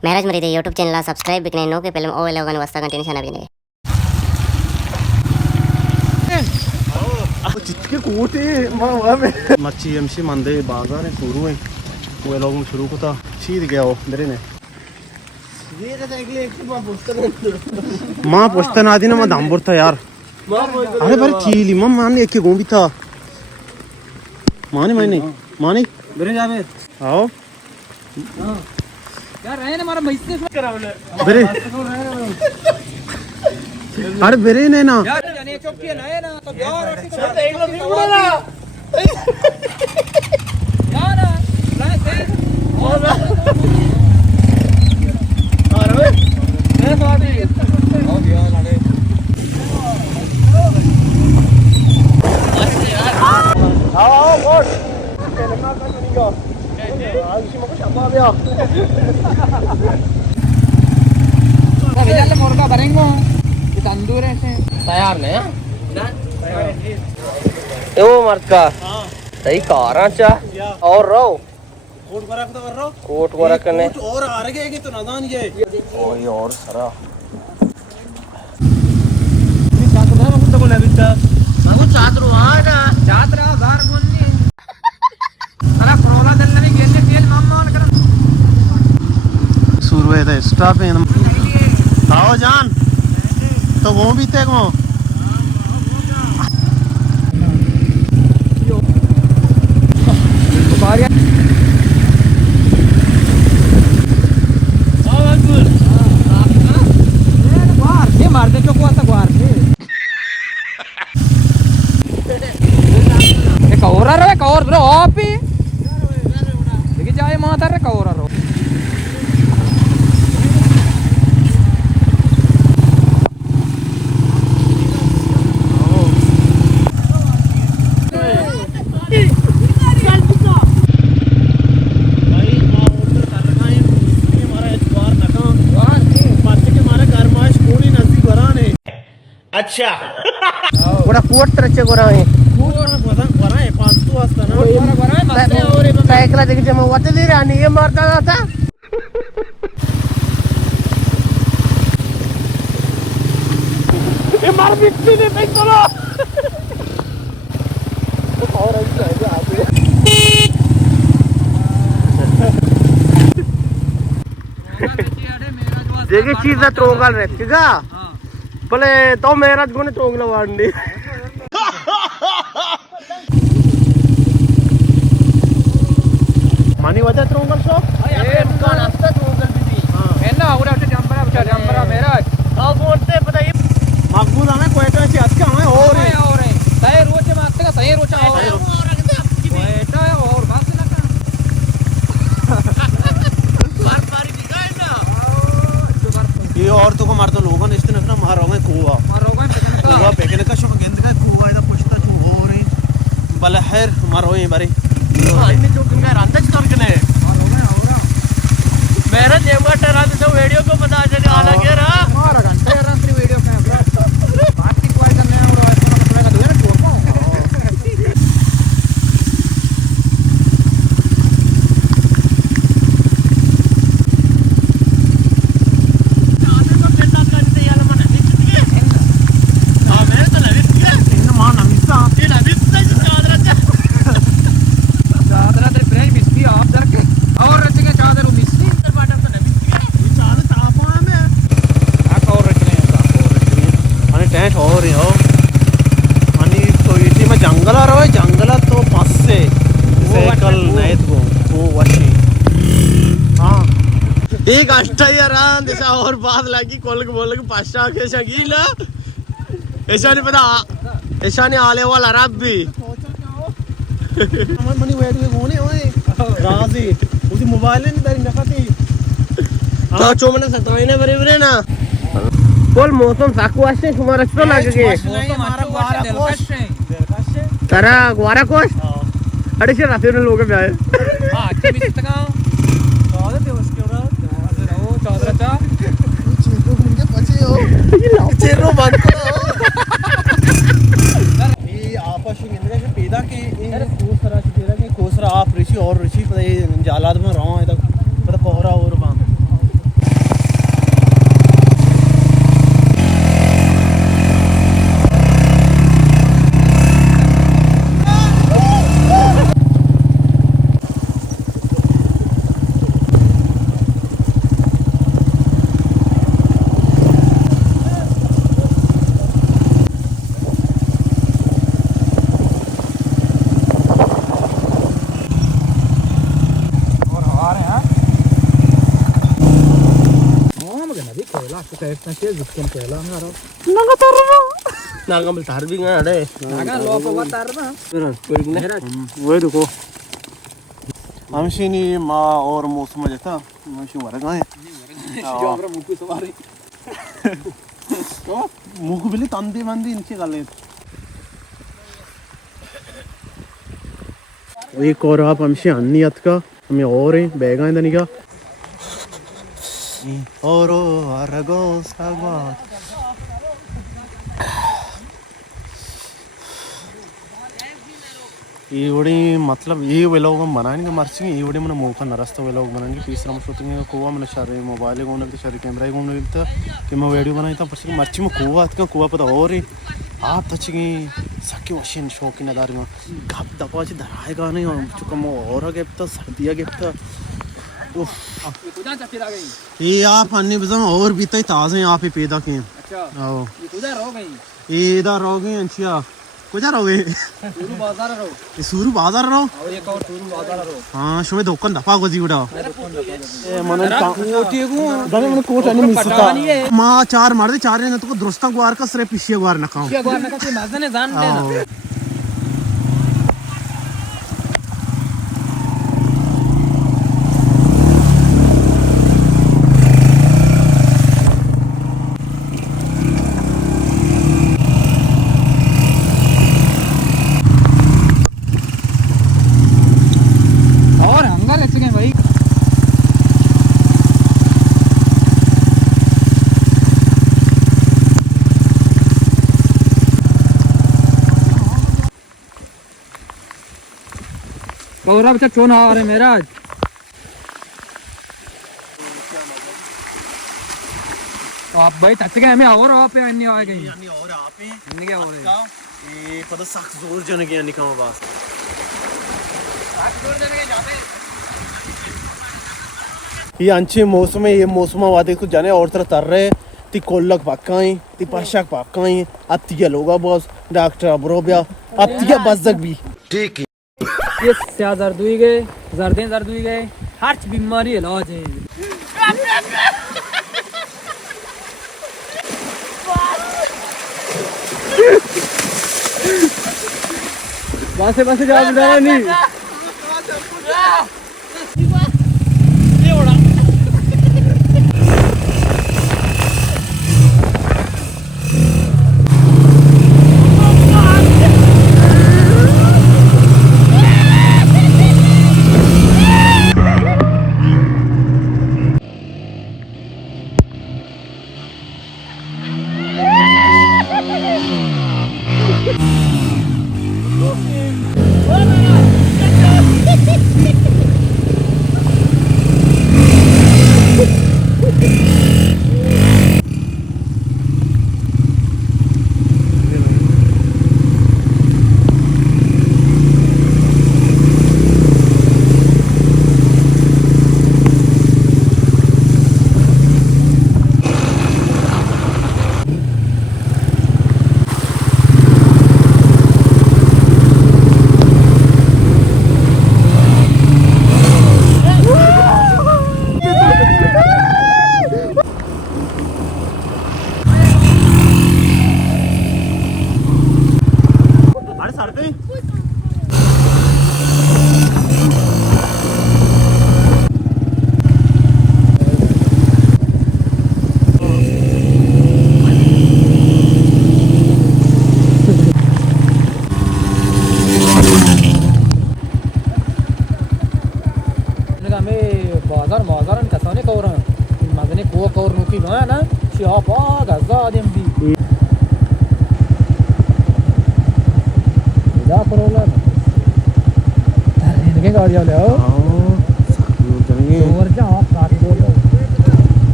Marriage ಮರಿದೆ YouTube channel subscribe ಬಿಕನೆ ನೋಕೆ ಫಿಲ್ಮ್ ಓ ಎಲ್ಲವನ್ನ ವಸ್ತಾ ಕಂಟಿನ್ಯೂ ಚೆನ್ನಾಗಿದೆ चिचके कूटे मच्छी एमसी मंदे बाजार है शुरू है वो लोग शुरू को था सीध गया वो मेरे ने माँ पुछता ना दी ना मैं दामपुर था यार अरे बारे चीली माँ माने एक के गोभी था माने माने मेरे जावे आओ यार रहे ना हमारा मैसे मेरे अरे बेरे ने ना यार जाने चौकी है ना तो यार एक लोग नहीं उड़ा यार लाए से अरे ये तो अभी आओ यार लाने आओ बोल केलमा का सुनियो आज इसी में कुछ अब आ गया विजय ले मुर्गा भरेंगे तंदूर ऐसे तैयार नहीं वो मर्द का सही काराचा और रहो कोट को रखने और आ रहे तो नादान ये ओए और सरा चातरू आना जात्रा बार बोलनी साला कोरोना दिल नहीं गेले तेल मामा कर शुरू है तो स्टाफ है आओ जान तो वो भी थे वो ये मारते क्यों को ग्वार से कौरा रे कौर ब्रो आप ही देखिए जाए माता रे कौरा रो अच्छा बड़ा कोट तरचे को रहा है बरा है 500 वाजता ना साइकिल देखिए जमा वाते दे रानी ये मारता था ये मार बिकती ने पे चलो और ऐसे आगे देखिए चीज ना त्रोगल रहतीगा भले तो मेरा गुण त्रोगला वांडी मनी वजह त्रोगल शो ये दुकान आपका त्रोगल भी है ना और उठे जंबरा मेरा अब बोलते पता ये मकबूल हमें कोई तो ऐसी अच्छा हमें और है सही रोचे मारते का सही रोचा और बेटा और बात ना का बार दिखाए ना ये और तो को मार तो लोगों ने इस दिन अपना मार रहा है कुआ पेकने का शौक गेंद का कुआ इधर पुछता तू हो रही भले खैर मारो ये बारी इतने जो तुमका रंदज कर कने मेरा देवा टरा तो वीडियो को बता देने वाला के रहा मारा घंटे रात्रि वीडियो का बात की क्वालिटी करने और ऐसा मतलब का दुनिया छोड़ पाऊं एक अष्टायरान दिशा और बात लगी कोलक बोलक पाशा के शगीला ऐसा नहीं पता ऐसा नहीं आले वाला रब भी मनी वेट में कोने ओए राजी उसी मोबाइल ने दारी नखाती तो चोमने सकता है ना बरे बरे ना बोल मौसम साकुआशे तुम्हारा तो लग गए तारा ग्वारा कोश अरे से रात में लोग में आए हां अच्छी भी तक आदत है उसके और रहो चादरचा चेरो मुझे पचे हो चेरो बंद ये आपस में इंद्र के पैदा के हालात में रहा है तक मतलब कोहरा और बांध Nangam tar भी nggak ada. वो देखो हमशी नहीं माँ और मौसम जैसा हमशी वरग आए मुख बिली तंदी मंदी इनके गले एक और आप हमशी अन्नियत का हमें और है बैगा है दनिका और अरगो सागवा ये बड़ी मतलब ये वे लोग हम बनाएंगे मर्चिंग ये बड़ी मैंने मौका नरस्ता वे लोग बनाएंगे तीसरा हम सोचेंगे कोवा मैंने सारे मोबाइल घूमने के सारे कैमरा घूमने के कि मैं वीडियो बनाई था पर मर्ची में कोवा आता कोवा पता और ही आप तचेंगे सके वशीन शौक न दारी में घप दपा ची धराएगा नहीं और चुका मैं और गेप था सर्दिया गेप था ये आप अन्य बज़म और बीता ही ताज़े आप ही पैदा किए आओ ये इधर रहो गए अंशिया कुछ रहो गए सूरू बाजार रहो हाँ शुभ धोखन दफा को जी उड़ा मन कोट अन्य मिसता माँ चार मार दे चार ने तो दुरुस्ता गुआर का सरे पीछे गुआर न खाओ गौरव बच्चा क्यों ना आ रहे मेरा आज तो आप भाई तच गए हमें और आप अन्य आ गई अन्य और आप हैं अन्य क्या हो रहे ये पता सख्त जोर जन के निकाम बास ये अंचे मौसम है ये मौसम वादे को जाने और तरह तर रहे ती कोल्लक पक्काई ती पाशाक पक्काई अत्तिया लोगा बॉस डॉक्टर अब्रोबिया अत्तिया बज़क भी ठीक है ये स्या दर्द हुई गए जर्दें दर्द हुई गए हर बीमारी इलाज है बस बस जा नहीं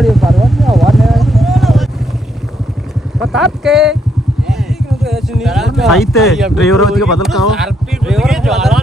गाड़ी कारवान में आवाज नहीं बता के साहित्य ड्राइवर के बदल का हो ड्राइवर ज्वाला